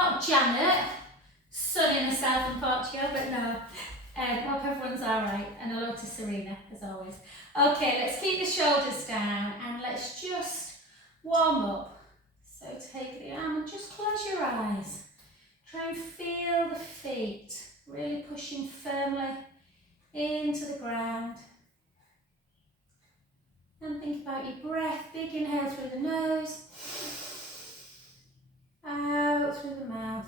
not Janet, sunning herself in Portugal, but no. Hope everyone's alright, and hello to Serena, as always. Okay, let's keep the shoulders down, and let's just warm up. So take the arm and just close your eyes. Try and feel the feet, really pushing firmly into the ground. And think about your breath, big inhale through the nose, out through the mouth.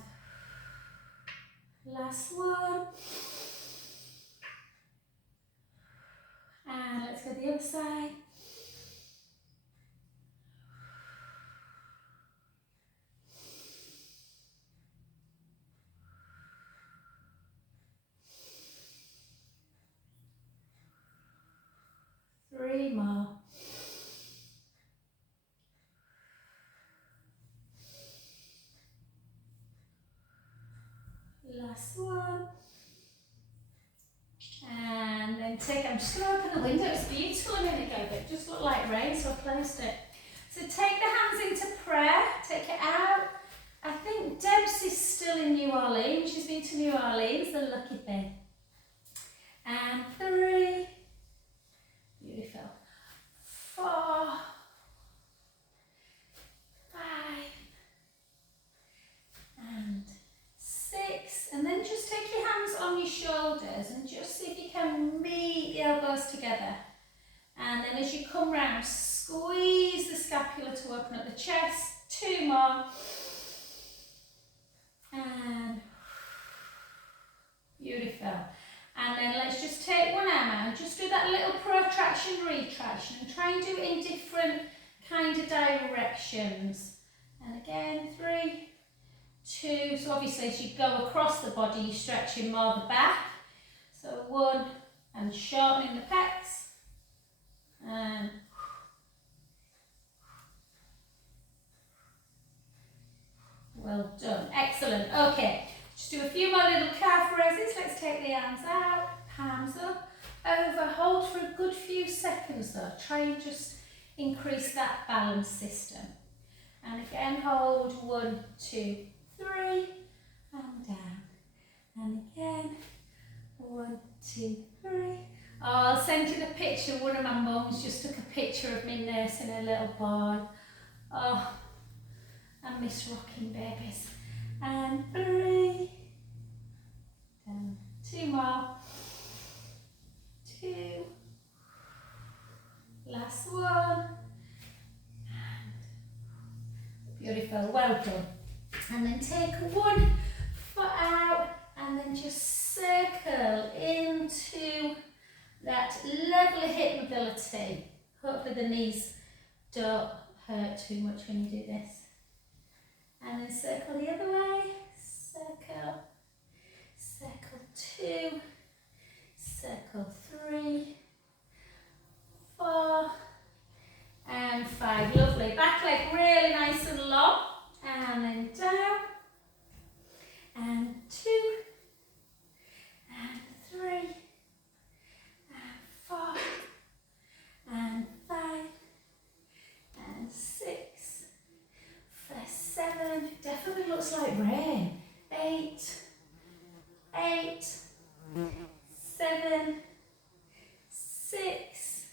Last one. And let's go the other side. Three more. Last one. And then I'm just going to open the window. It's beautiful a minute ago, but it just looked like rain, so I closed it. So take the hands into prayer, take it out. I think Debs is still in New Orleans. She's been to New Orleans, the lucky thing. And 3. Beautiful. 4. 5. And 6. And then just take your hands on your shoulders and just see if you can meet the elbows together. And then as you come round, squeeze the scapula to open up the chest. 2 more. And beautiful. And then let's just take one arm out and just do that little protraction, retraction, and try and do it in different kind of directions. And again, 3, 2. So obviously as you go across the body, you're stretching more the back. So 1, and shortening the pecs. And well done. Excellent. Okay. Just do a few more little calf raises. Let's take the arms out, palms up, over, hold for a good few seconds though. Try and just increase that balance system. And again, hold 1, 2, 3, and down. And again, 1, 2, 3. Oh, I'll send you the picture. One of my mums just took a picture of me nursing a little boy. Oh, I miss rocking babies. And 3, down, 2 more, 2, last one, and beautiful, well done. And then take 1 foot out and then just circle into that lovely hip mobility. Hopefully the knees don't hurt too much when you do this. And then circle the other way, circle, circle 2, circle 3, 4, and 5. Lovely. Back leg really nice and long. And then down, and 2, and 3, and 4, and 5, and 6, for 7, definitely looks like rain, 8, 7, 6,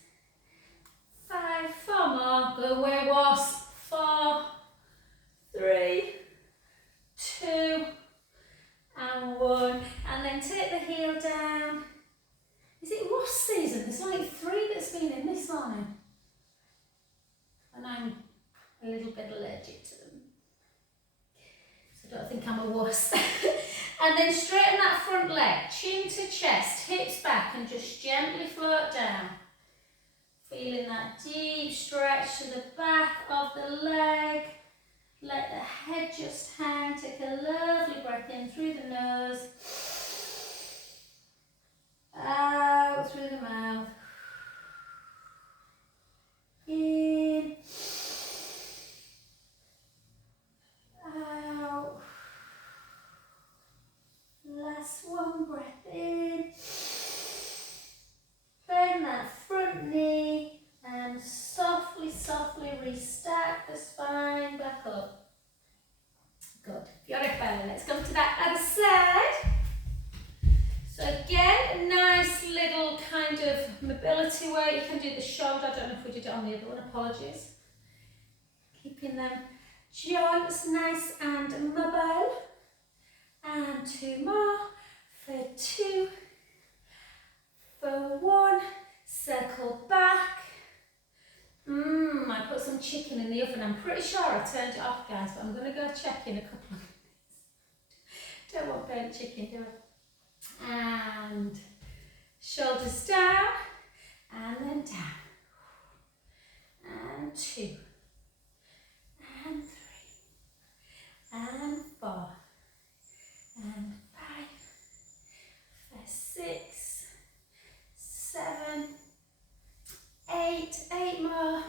5, 4 more, go where it was, 4, 3, 2, and 1, and then take the heel down. Is it wasp season? There's like 3 that's been in this morning. And I'm a little bit allergic to them. So I don't think I'm a wasp. And then straighten that front leg, chin to chest, hips back, and just gently float down. Feeling that deep stretch to the back of the leg. Let the head just hang. Take a lovely breath in through the nose. Out through the mouth. In. Out. Last one, breath in. Bend that front knee and softly, softly restack the spine back up. Good. Beautiful. on the other one, apologies. Keeping them joints nice and mobile. And 2 more, for 2, for 1, circle back. I put some chicken in the oven. I'm pretty sure I turned it off, guys, but I'm going to go check in a couple of minutes. Don't want burnt chicken, do I? And shoulders down, and then down. And 2, and 3, and 4, and 5, for 6, 7, 8, 8 more,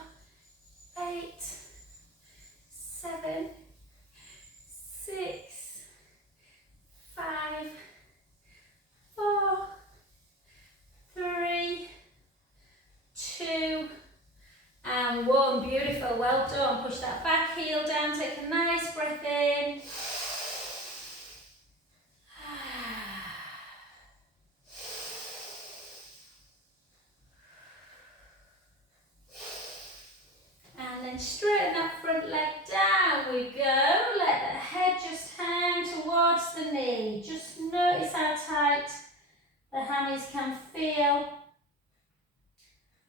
8, 7, 6, 5, 4, 3, 2, and 1. Beautiful, well done. Push that back heel down, take a nice breath in. And then straighten that front leg, down we go. Let the head just hang towards the knee. Just notice how tight the hammies can feel.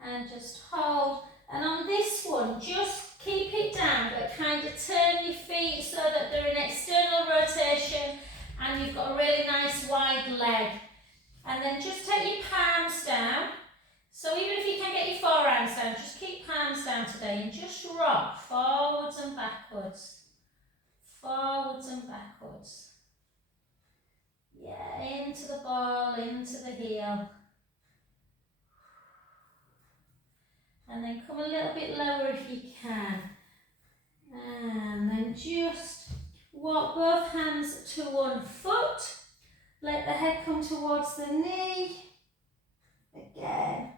And just hold. And on this one, just keep it down, but kind of turn your feet so that they're in external rotation and you've got a really nice wide leg. And then just take your palms down. So even if you can get your forearms down, just keep palms down today and just rock forwards and backwards. Forwards and backwards. Yeah, into the ball, into the heel. And then come a little bit lower if you can. And then just walk both hands to one foot. Let the head come towards the knee. Again.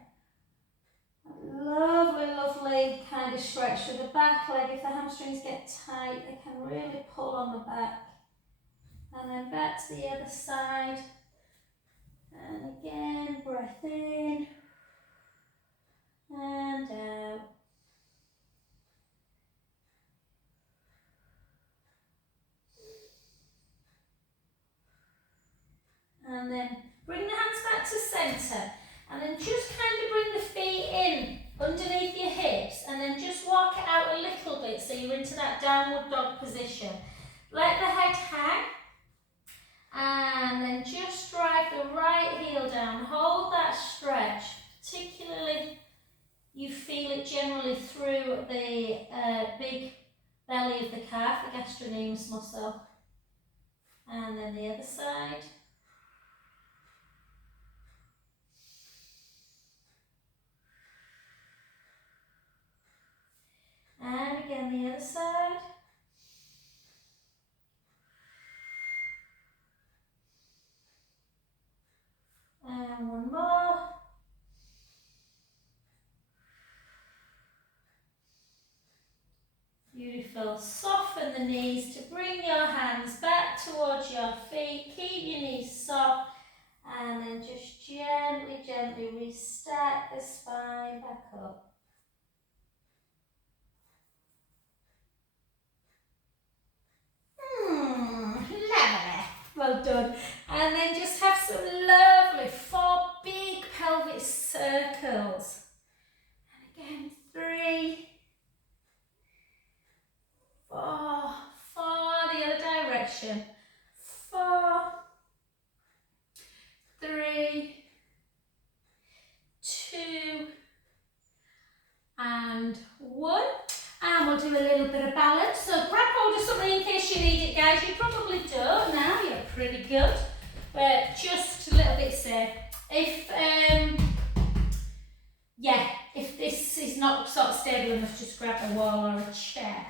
Lovely, lovely kind of stretch through the back leg. If the hamstrings get tight, they can really pull on the back. And then back to the other side. And again, breath in. And out. And then bring the hands back to centre. And then just kind of bring the feet in underneath your hips. And then just walk it out a little bit so you're into that downward dog position. Let the head hang. And then just drive the right heel down. Hold that stretch. Particularly, you feel it generally through the big belly of the calf, the gastrocnemius muscle. And then the other side. And again the other side. And one more. Beautiful. Soften the knees to bring your hands back towards your feet. Keep your knees soft. And then just gently, gently restack the spine back up. Lovely. Well done. And then just have some lovely 4 big pelvic circles. And again, 3, 4, 4, the other direction. 4, 3, 2, and 1. And we'll do a little bit of balance. So grab hold of something in case you need it, guys. You probably don't now, you're pretty good. But just a little bit safe. If this is not sort of stable enough, just grab a wall or a chair.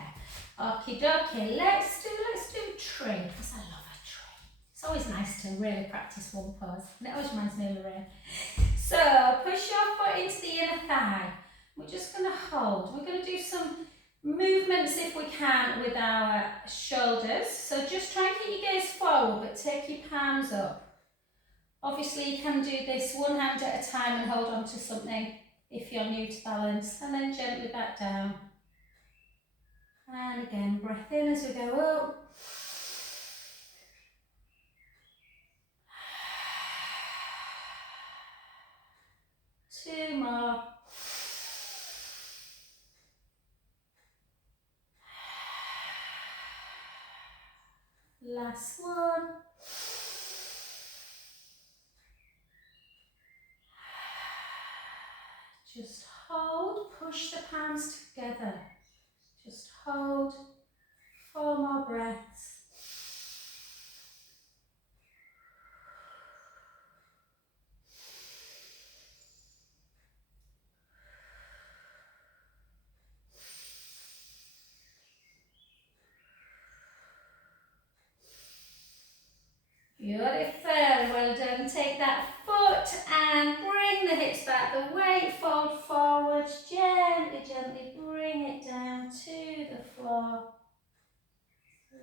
Okie dokie, let's do tree, because I love a tree. It's always nice to really practice one pose. And it always reminds me of Lorraine. So push your foot into the inner thigh. We're just going to hold. We're going to do some movements if we can with our shoulders. So just try and keep your gaze forward, but take your palms up. Obviously you can do this one hand at a time and hold on to something if you're new to balance, and then gently back down. And again, breath in as we go up. 2 more. Last one. Just hold, push the palms together. Just hold 4 more breaths. Beautiful, well done. Take that foot and bring the hips back, the weight, fold forward, gently, gently bring it down to the floor.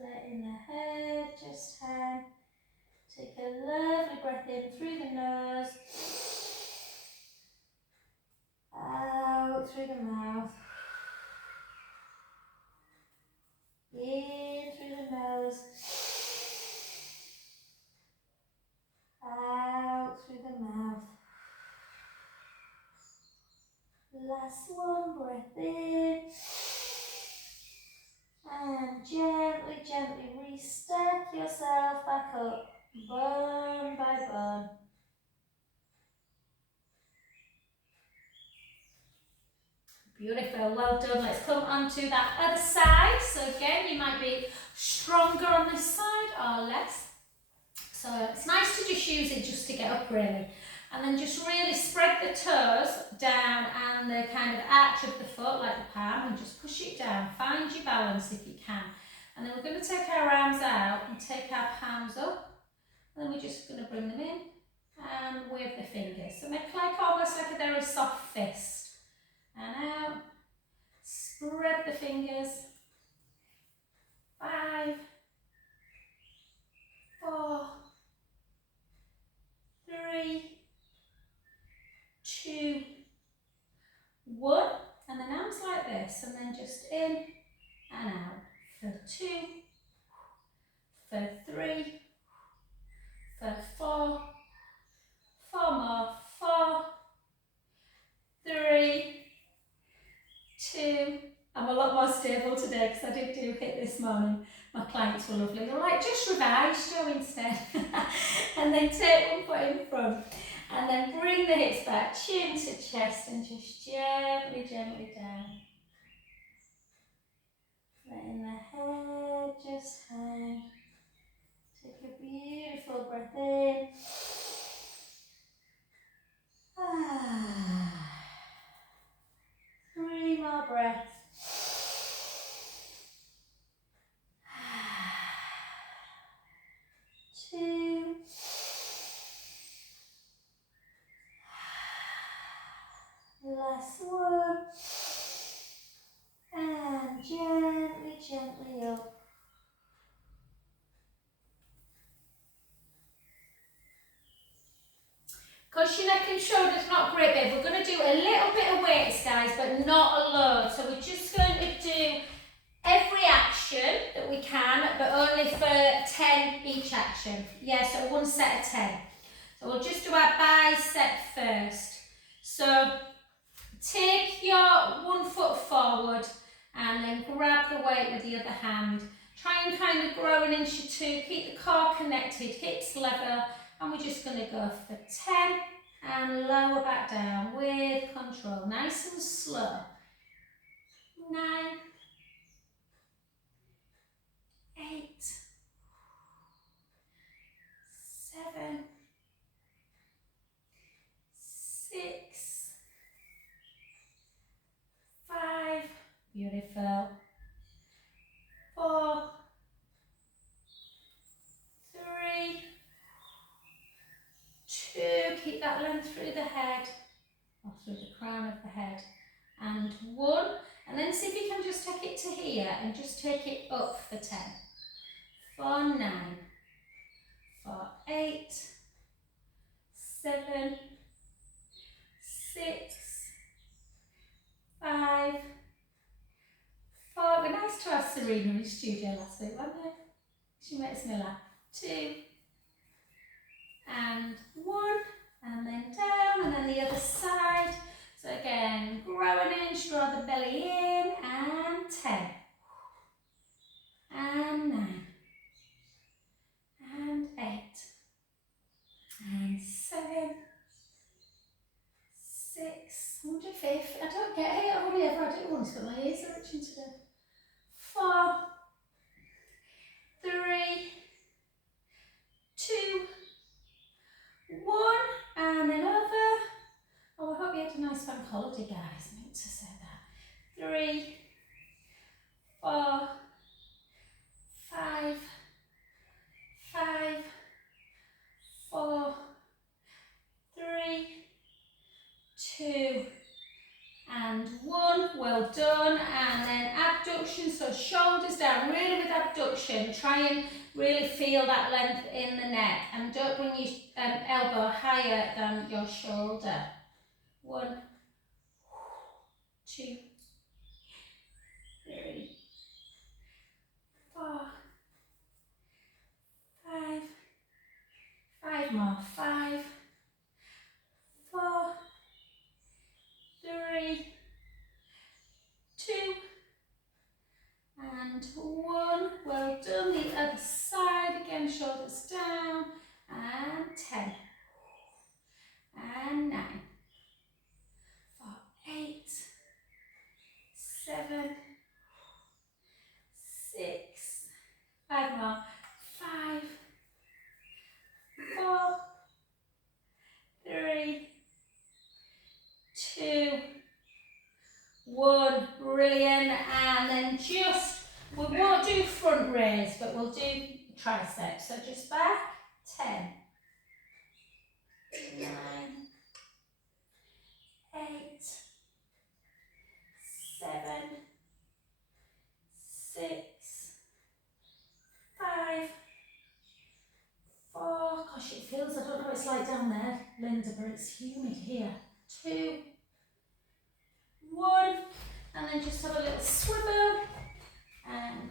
Letting the head just hang. Take a lovely breath in through the nose, out through the mouth, in through the nose, out through the mouth. Last one, breath in, and gently, gently restep yourself back up, bone by bone. Beautiful, well done. Let's come onto that other side. So again, you might be stronger on this side or less. So it's nice to just use it just to get up really. And then just really spread the toes down and the kind of arch of the foot like the palm, and just push it down. Find your balance if you can. And then we're going to take our arms out and take our palms up. And then we're just going to bring them in and wave the fingers. So make like almost like a very soft fist. And out. Spread the fingers. 5, 4, 3, 2, 1. And then arms like this, and then just in and out. For 2, for 3, for 4, 4 more, 4, 3, 2. I'm a lot more stable today because I did do HIIT this morning. My clients were lovely. They were like, just revise, Joe, instead. And then take one foot in front. And then bring the hips back, chin to chest, and just gently, gently down. Letting the head just hang. Take a beautiful breath in. Ah. 3 more breaths. 2. Last one. And gently, gently up. Because your neck and shoulders not great big, we're going to do a little bit of weights, guys, but not a load. So we're just going to do every action that we can, but only for 10 each action. Yeah, so 1 set of 10. So we'll just do our bicep first. So take your 1 foot forward and then grab the weight with the other hand. Try and kind of grow 1 inch or 2, keep the core connected, hips level, and we're just going to go for 10 and lower back down with control, nice and slow. 9, 8, 7, 6, 5, beautiful, 4, 3, 2, keep that length through the head, or through the crown of the head, and 1, and then see if you can just take it to here, and just take it up for 10, for 9, for 8, 7, 6, Serena in studio last week, wasn't it? She makes me laugh. 2 and 1, and then down, and then the other side. So again, grow an inch, draw the belly in, and 10, and 9, and 8, and 7, 6, I wonder if I don't get it, I've only ever had it once, but my ears are itching today. 4, 3, 2, 1, and then over. Oh, I hope you had a nice bank holiday, guys. I meant to say that. 3, 4, 5, 5, 4, 3, 2, and 1. Well done. And then abduction, so shoulders down, really with abduction. Try and really feel that length in the neck, and don't bring your elbow higher than your shoulder. 1, 2, 3, 4, 5, 5 more, 5, 4, 3, 2, and 1. Well done. The other side again, shoulders down, and 10, and 9, 4, 8, 7, 6, 5 more, 5, 4, 3, 2, 1. Brilliant. And then we won't do front raise, but we'll do triceps. So just back, 10, 9, 8, 7, 6, 5, 4. Gosh, it feels, I don't know what it's like down there, Linda, but it's humid here. 2, 1, and then just have a little swivel, and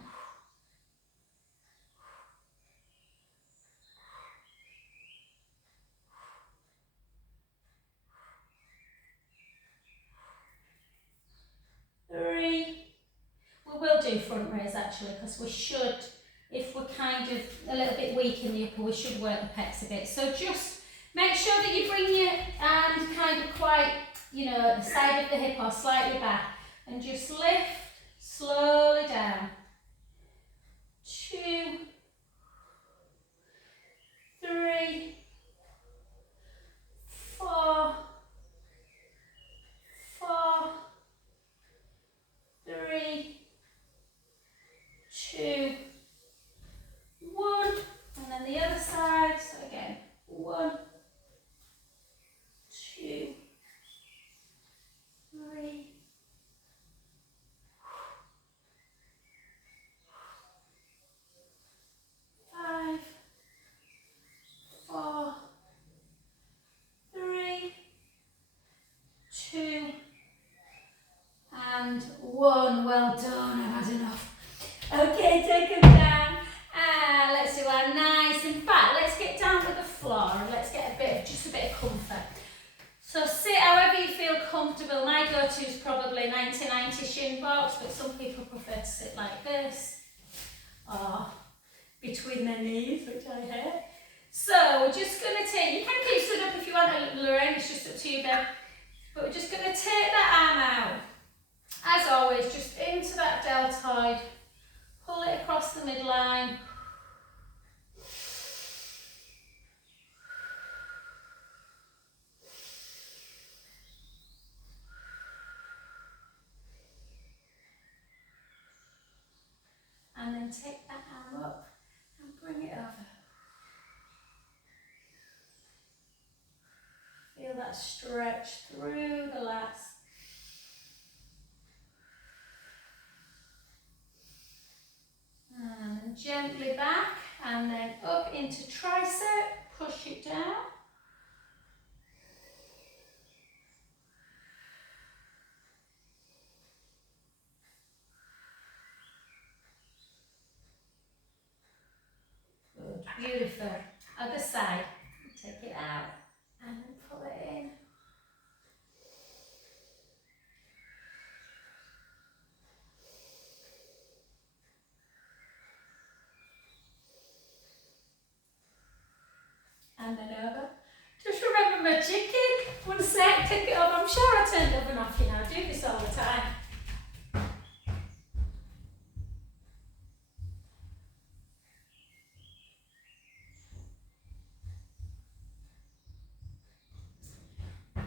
three. We will do front raise actually, because we should, if we're kind of a little bit weak in the upper, we should work the pecs a bit. So just make sure that you bring your hand kind of quite, you know, at the side of the hip or slightly back, and just lift slowly down. 2, 3, 4, 4, 3, 2, 1, and then the other side. So again, 1, 2, 3, 5, 4, 3, 2, and 1. Well done, I've had enough. Okay, take them down. And let's do our nice and fat. Let's get down to the floor and let's get just a bit of comfort. So sit however you feel comfortable. My go-to is probably 90-90 shin box, but some people prefer to sit like this or between their knees, which I hate. So we're just going to take, you can keep stood up if you want, Lorraine, it's just up to you then. But we're just going to take that arm out. As always, just into that deltoid. Pull it across the midline. And then take that arm up and bring it over. Feel that stretch through the lats. And then gently back and then up into tricep, push it down. Beautiful. Other side. Take it out and then pull it in. And then over. Just remember my chicken. 1 sec, take it off. I'm sure I turned the oven off, you know. I do this all the time.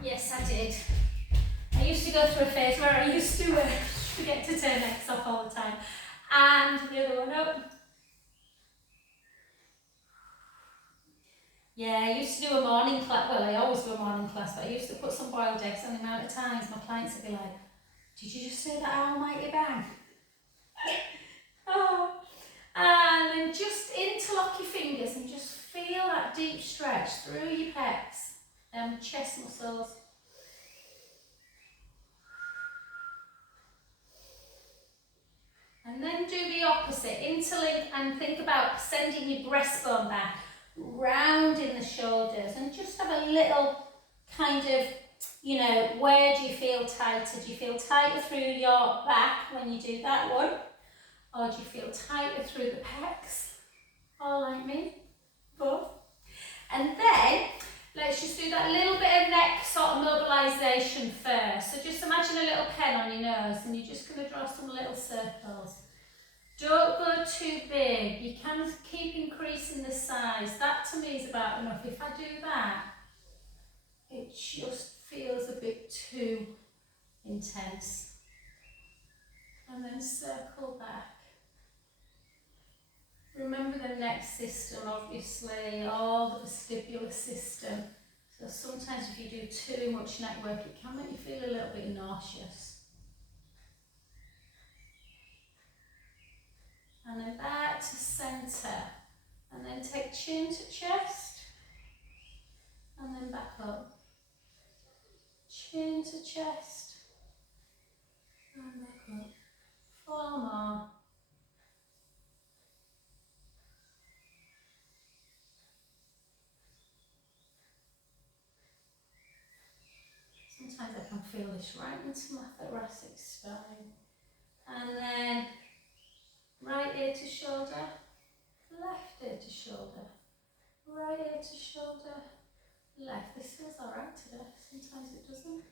Yes, I did. I used to go through a phase where I used to forget to turn X off all the time. And the other one up. Yeah, I used to do a morning class. Well, I always do a morning class, but I used to put some boiled eggs on. The amount of times my clients would be like, "Did you just say that almighty bang?" Oh. And then just interlock your fingers and just feel that deep stretch through your pecs and chest muscles. And then do the opposite, interlink, and think about sending your breastbone back, rounding the shoulders, and just have a little kind of, you know, where do you feel tighter? Do you feel tighter through your back when you do that one? Or do you feel tighter through the pecs? All like me, both. And then, let's just do that little bit of neck sort of mobilisation first. So just imagine a little pen on your nose and you're just going to draw some little circles. Don't go too big. You can keep increasing the size. That to me is about enough. If I do that, it just feels a bit too intense. And then circle back. Remember the neck system, obviously, all the vestibular system. So sometimes if you do too much neck work, it can make you feel a little bit nauseous. And then back to centre. And then take chin to chest. And then back up. Chin to chest. And back up. 4 more. Sometimes I can feel this right into my thoracic spine. And then right ear to shoulder, left ear to shoulder, right ear to shoulder, left. This feels alright today, sometimes it doesn't.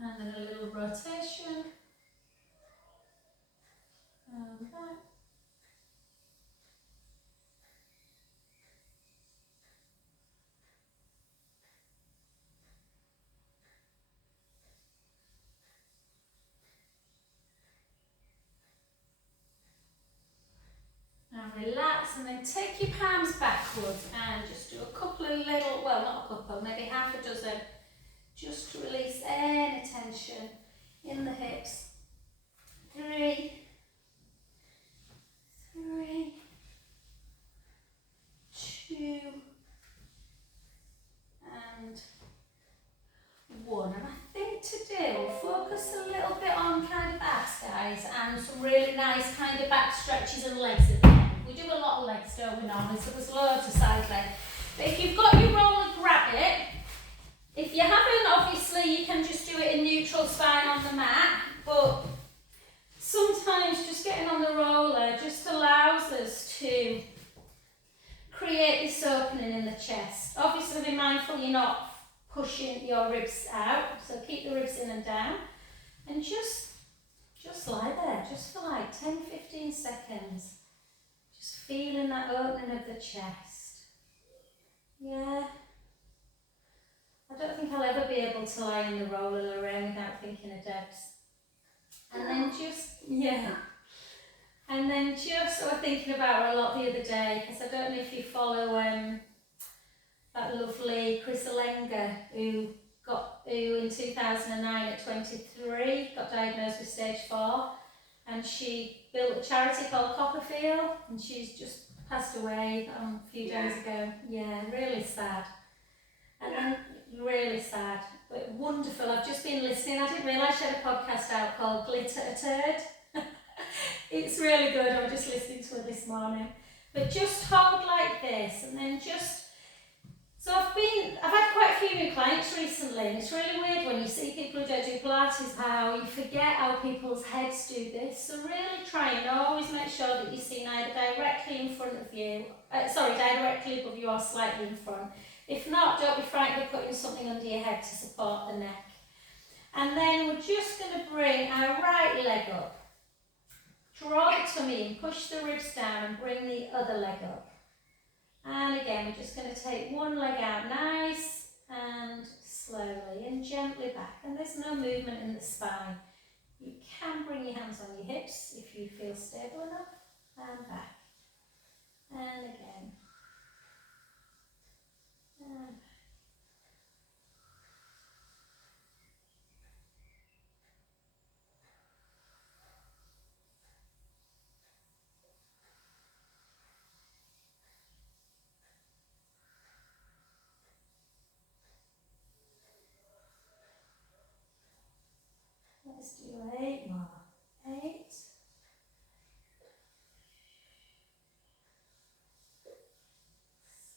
And then a little rotation. And back. And relax, and then take your palms backwards and just do a couple of little, well not a couple, maybe half a dozen, just to release any tension in the hips. 3, 3, 2, and 1. And I think today we'll focus a little bit on kind of abs, guys, and some really nice kind of back stretches and legs at the end. We do a lot of legs, don't we, normally, so there's loads of side leg. But if you've got your roller, grab it. If you haven't, obviously you can just do it in neutral spine on the mat, but sometimes just getting on the roller just allows us to create this opening in the chest. Obviously be mindful you're not pushing your ribs out, so keep the ribs in and down, and just lie there, just for like 10-15 seconds, just feeling that opening of the chest. Yeah, I don't think I'll ever be able to lie in the roller, Lorraine, without thinking of Debs. And then just, yeah. And then just, I was thinking about her a lot the other day, because I don't know if you follow that lovely Chris Alenga, who in 2009 at 23 got diagnosed with stage 4, and she built a charity called Copperfield, and she's just passed away a few days ago. Yeah, really sad. And then really sad. But wonderful. I've just been listening. I didn't realise she had a podcast out called Glitter a Turd. It's really good. I was just listening to it this morning. But just hold like this, and then just. So I've had quite a few new clients recently, and it's really weird when you see people who don't do Pilates, how you forget how people's heads do this. So really try and always make sure that you're seen either directly in front of you, directly above you or slightly in front. If not, don't be frightened of putting something under your head to support the neck. And then we're just going to bring our right leg up. Draw the tummy in, push the ribs down and bring the other leg up. And again, we're just going to take one leg out nice and slowly and gently back. And there's no movement in the spine. You can bring your hands on your hips if you feel stable enough. And back. And again. And back. Let's do 8 more. 8.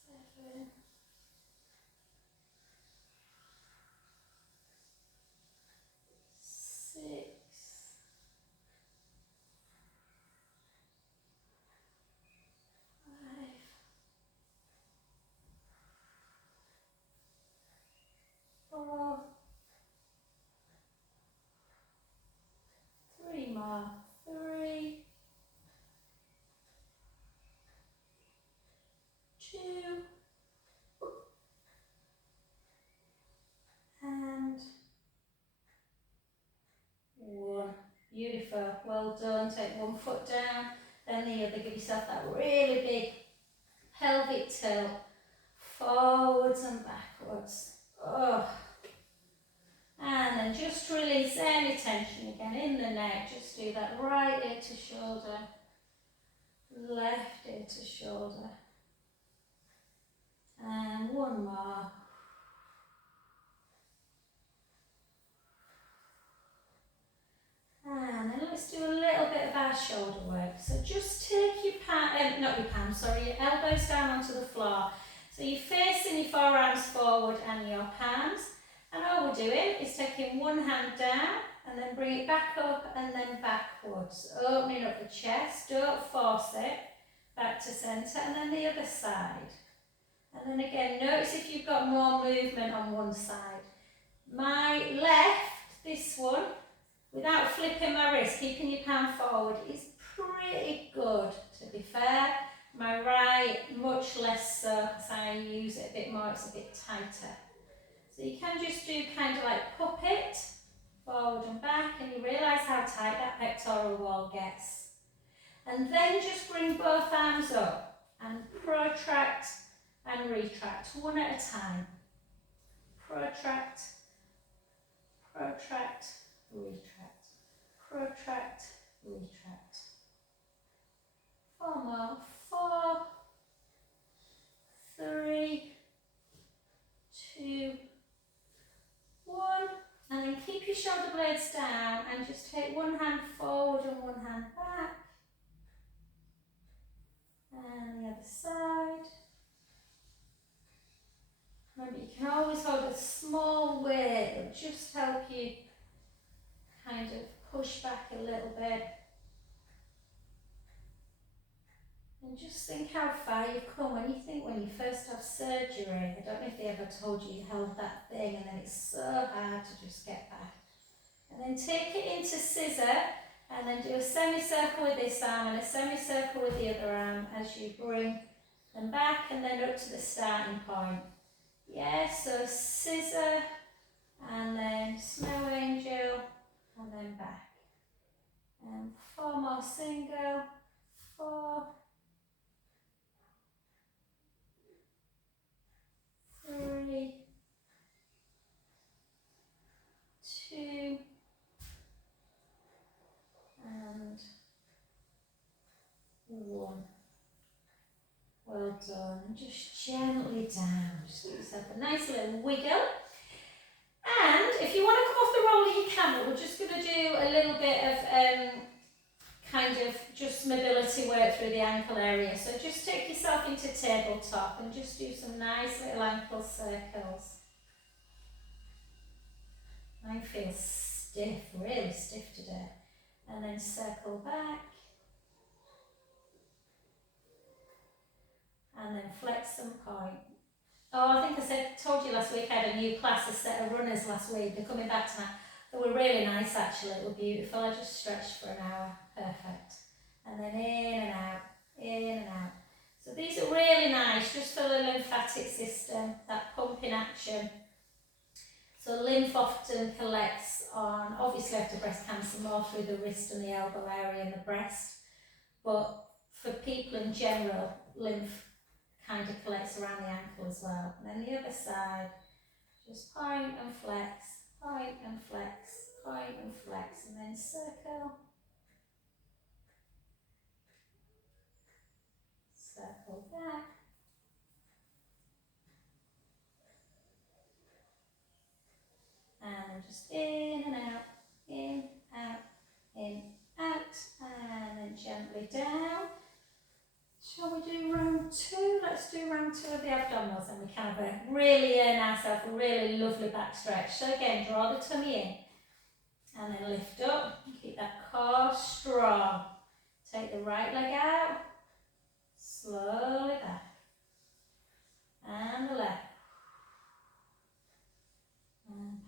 7. 6. 5. 4. 3 more. 3. 2. And 1. Beautiful. Well done. Take one foot down, then the other. Give yourself that really big pelvic tilt. Forwards and backwards. Oh. And then just release any tension again in the neck. Just do that right ear to shoulder, left ear to shoulder. And one more. And then let's do a little bit of our shoulder work. So just take your your elbows down onto the floor. So you're facing your forearms forward and your palms. And all we're doing is taking one hand down and then bring it back up and then backwards. Opening up the chest, don't force it. Back to centre and then the other side. And then again, notice if you've got more movement on one side. My left, this one, without flipping my wrist, keeping your palm forward, is pretty good, to be fair. My right, much less so, because I use it a bit more, it's a bit tighter. So you can just do kind of like puppet, forward and back, and you realise how tight that pectoral wall gets. And then just bring both arms up and protract and retract, one at a time. Protract, protract, retract, protract, retract. 4 more. 4, 3, 2, 1. And then keep your shoulder blades down and just take one hand forward and one hand back. And the other side. Remember, you can always hold a small weight that will just help you kind of push back a little bit. And just think how far you've come. When you think when you first have surgery, I don't know if they ever told you you held that thing and then it's so hard to just get back. And then take it into scissor and then do a semicircle with this arm and a semicircle with the other arm as you bring them back and then up to the starting point. Yeah, so scissor and then snow angel and then back. And 4 more single, 4, 3, 2, and 1. Well done. And just gently down. Just give yourself a nice little wiggle. if you want to come off the roller, you can, but we're just going to do a little bit of kind of just mobility work through the ankle area. So just take yourself into tabletop and just do some nice little ankle circles. I feel stiff, really stiff today. And then circle back. And then flex and point. Oh, I think told you last week I had a new class, a set of runners last week. They're coming back tonight. They were really nice actually, they were beautiful. I just stretched for an hour, perfect. And then in and out, in and out. So these are really nice, just for the lymphatic system, that pumping action. So lymph often collects on, obviously after breast cancer, more through the wrist and the elbow area and the breast. But for people in general, lymph kind of collects around the ankle as well. And then the other side, just point and flex, point and flex, point and flex, and then circle. Circle back. And just in and out, in, out, in, out, and then gently down. Shall we do round two? Let's do round two of the abdominals, and we can have a really earn ourselves a really lovely back stretch. So again, draw the tummy in, and then lift up, keep that core strong. Take the right leg out, slowly back, and the left, and back.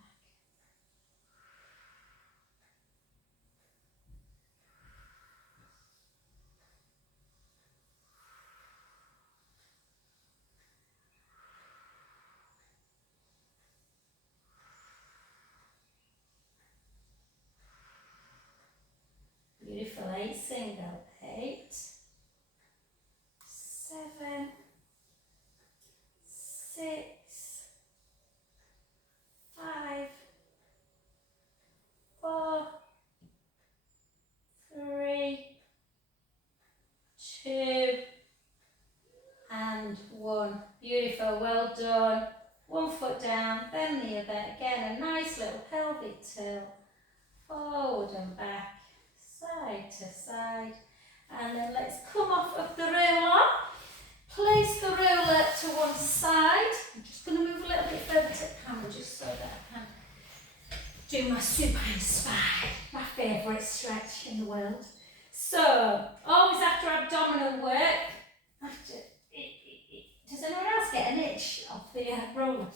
Beautiful, 8 single, 8, 7, 6, 5, 4, 3, 2, and 1. Beautiful, well done. One foot down, then the other. Again, a nice little pelvic tilt, forward and back, side to side. And then let's come off of the ruler. Place the ruler to one side. I'm just going to move a little bit further to the camera just so that I can do my supine spine, my favourite stretch in the world. So, always after abdominal work, does anyone else get an itch off the roller?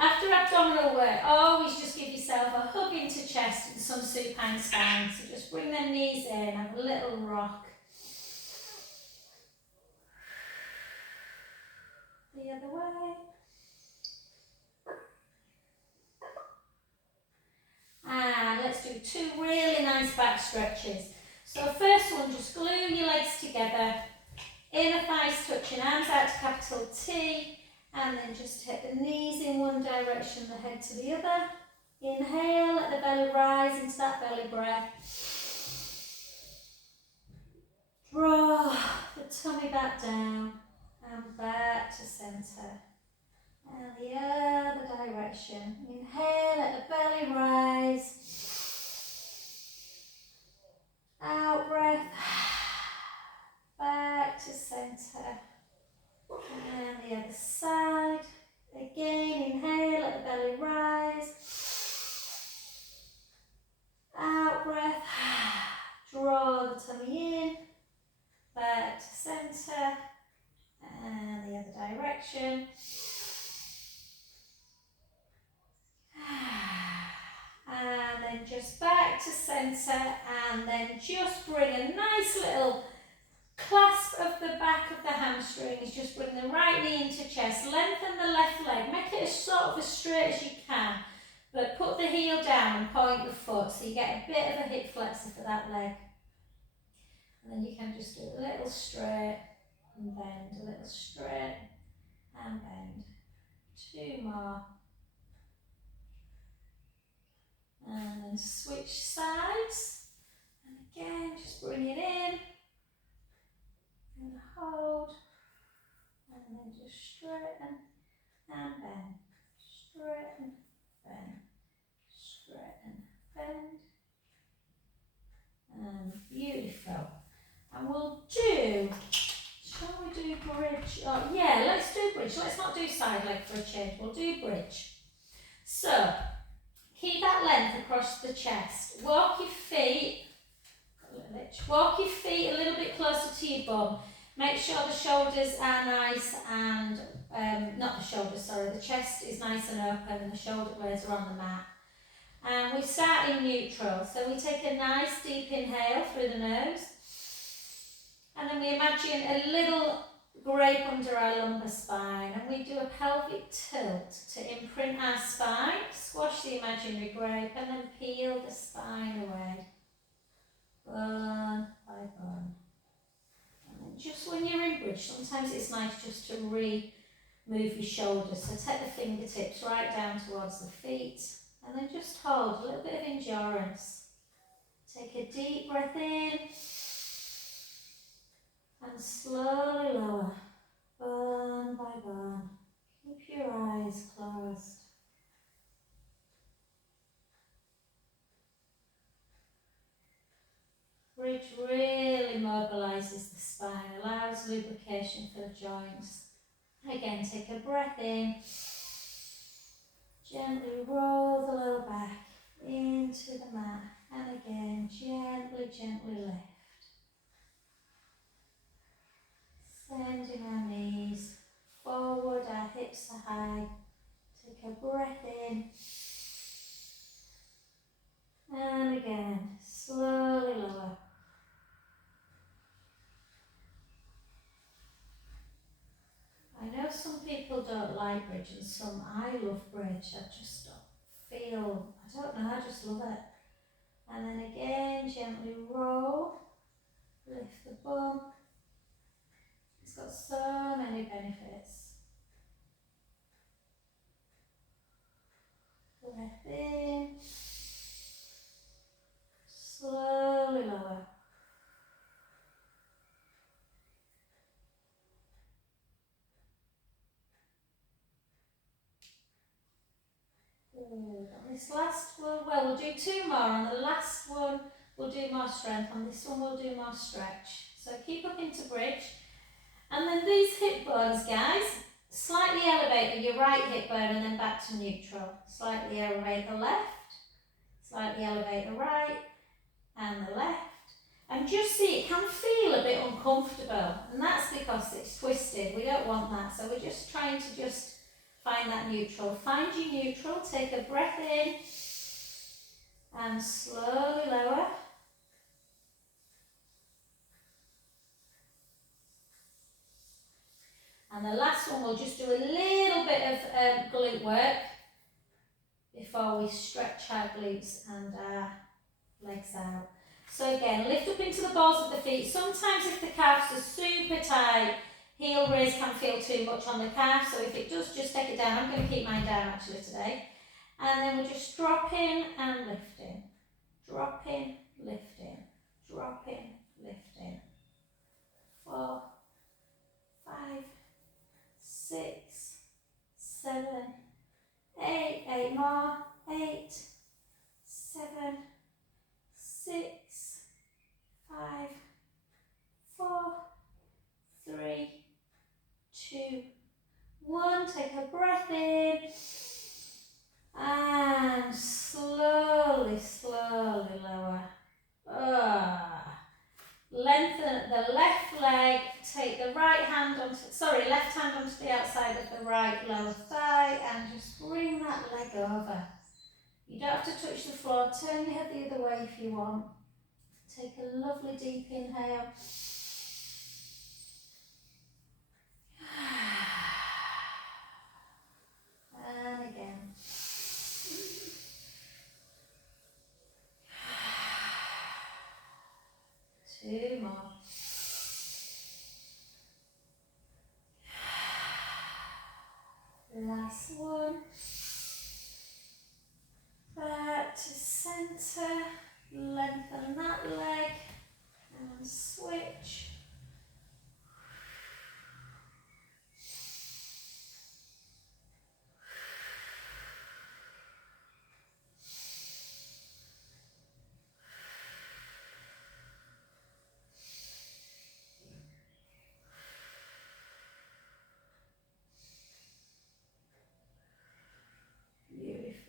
After abdominal work, always just give yourself a hug into chest and some supine spine. So just bring them knees in, have a little rock. The other way. And let's do 2 really nice back stretches. So first one, just glue your legs together, inner thighs touching, arms out to capital T, and then just take the knees in one direction, the head to the other. Inhale, let the belly rise into that belly breath. Draw the tummy back down and back to centre. And the other direction. Inhale, let the belly rise. Out breath. Back to centre. And the other side. Again, inhale, let the belly rise. Out breath. Draw the tummy in. Back to centre. And the other direction. And then just back to centre, and then just bring a nice little clasp of the back of the hamstrings. Just bring the right knee into chest, lengthen the left leg, make it as sort of as straight as you can, but put the heel down and point the foot so you get a bit of a hip flexor for that leg. And then you can just do a little straight and bend, a little straight and bend. 2 more. And then switch sides. And again, just bring it in. And hold. And then just straighten and bend. Straighten, bend. straighten, bend. And beautiful. And we'll do, shall we do bridge? Oh, yeah, let's do bridge. Let's not do side leg for a change. We'll do bridge. So, keep that length across the chest. Walk your feet a little bit closer to your bum. Make sure the shoulders are nice and, not the shoulders, sorry, the chest is nice and open and the shoulder blades are on the mat. And we start in neutral. So we take a nice deep inhale through the nose. And then we imagine a little grape under our lumbar spine. And we do a pelvic tilt to imprint our spine. Squash the imaginary grape and then peel the spine away. Bone by bone. And then just when you're in bridge, sometimes it's nice just to remove your shoulders. So take the fingertips right down towards the feet. And then just hold a little bit of endurance. Take a deep breath in and slowly lower, bone by bone. Keep your eyes closed. Bridge really mobilises the spine, allows lubrication for the joints. Again, take a breath in. Gently roll the lower back into the mat. And again, gently lift. Sending our knees forward, our hips are high. Take a breath in. And again, slowly lower. I know some people don't like bridge and some I love bridge. I just don't feel, I don't know, I just love it. And then again, gently roll. Lift the bum. It's got so many benefits. Breath in. Slowly lower. Good. On this last one, well, we'll do two more. On the last one, we'll do more strength. On this one, we'll do more stretch. So keep up into bridge. And then these hip bones, guys, slightly elevate your right hip bone and then back to neutral. Slightly elevate the left, slightly elevate the right and the left. And just see, it can feel a bit uncomfortable. And that's because it's twisted. We don't want that. So we're just trying to just find that neutral. Find your neutral. Take a breath in and slowly lower. And the last one, we'll just do a little bit of glute work before we stretch our glutes and our legs out. So again, lift up into the balls of the feet. Sometimes if the calves are super tight, heel raise can feel too much on the calf. So if it does, just take it down. I'm going to keep mine down actually today. And then we'll just drop in and lift in. Drop in, lift in. Drop in, lift in. 4, 5, 6, 7, 8. 8 more. 8, 7, 6, 5, 4, 3, 2, 1. Take a breath in. And slowly lower. Lengthen the left leg. Take the right hand onto, left hand onto the outside of the right lower thigh and just bring that leg over. You don't have to touch the floor. Turn your head the other way if you want. Take a lovely deep inhale. And again. 2 more. Last one. Back to center. Lengthen that leg and switch.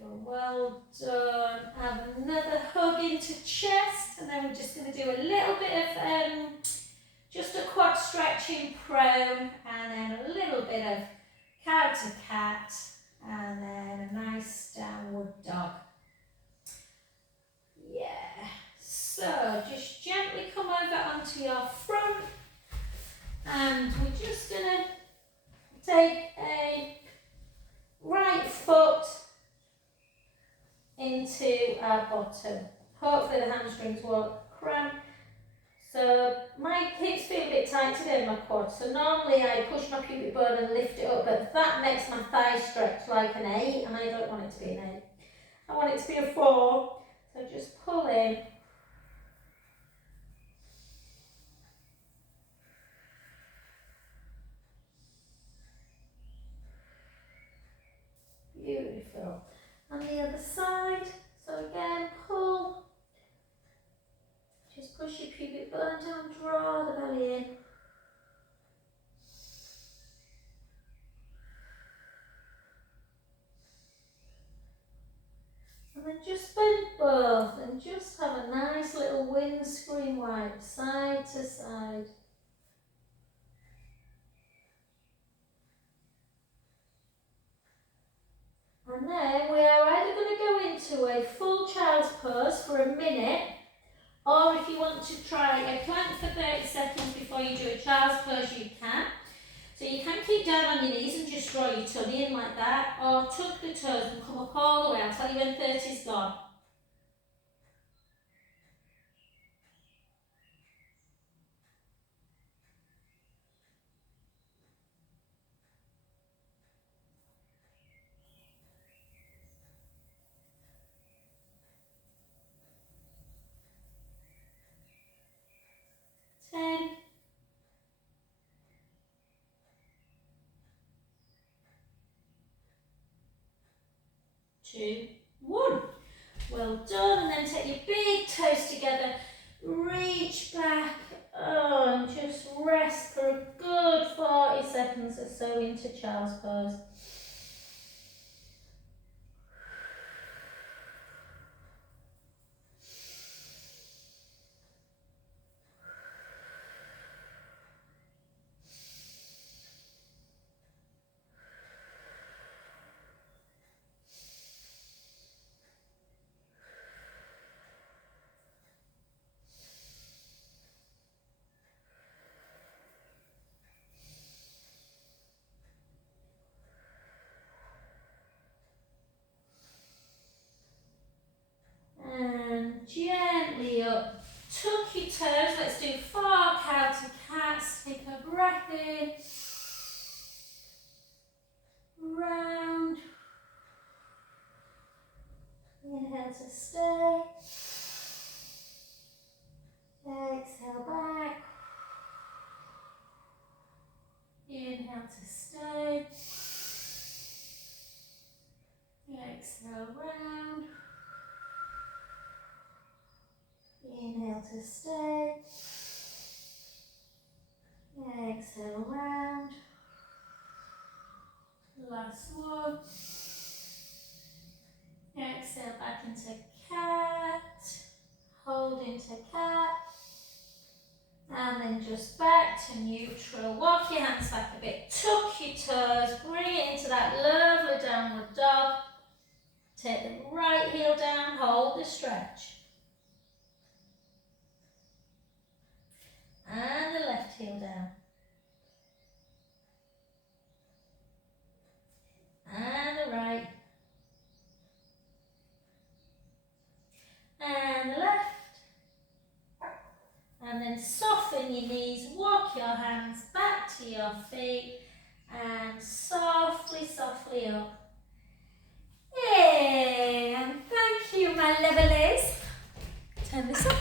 well done. Have another hug into chest, and then we're just going to do a little bit of just a quad stretching prone, and then a little bit of cow to cat, and then a nice downward dog. Yeah, so just gently come over onto your front, and we're just going to take a right foot into our bottom. Hopefully the hamstrings won't cramp. So my hips feel a bit tight today in my quad, so normally I push my pubic bone and lift it up, but that makes my thigh stretch like an 8, and I don't want it to be an 8. I want it to be a 4, so just pull in. Beautiful. On the other side, so again, pull. Just push your pubic bone down, draw the belly in. And then just bend both and just have a nice little windscreen wipe side to side. And then we are either going to go into a full child's pose for a minute, or if you want to try a plank for 30 seconds before you do a child's pose, you can. So you can keep down on your knees and just draw your tummy in like that, or tuck the toes and come up all the way. I'll tell you when 30's gone. Ten. 2, 1. Well done, and then take your big toes together, reach back, and just rest for a good 40 seconds or so into child's pose. And gently up, tuck your toes. Let's do 4 cow to cats. Take a breath in, round, inhale to stay, exhale back, inhale to stay, exhale round, inhale to stay, exhale round, last one, exhale back into cat, hold into cat, and then just back to neutral. Walk your hands back a bit, tuck your toes, bring it into that lovely downward dog. Take the right heel down, hold the stretch. And the left heel down. And the right. And the left. And then soften your knees, walk your hands back to your feet, and softly, softly up. Yay! And thank you, my lovelies. Turn this up.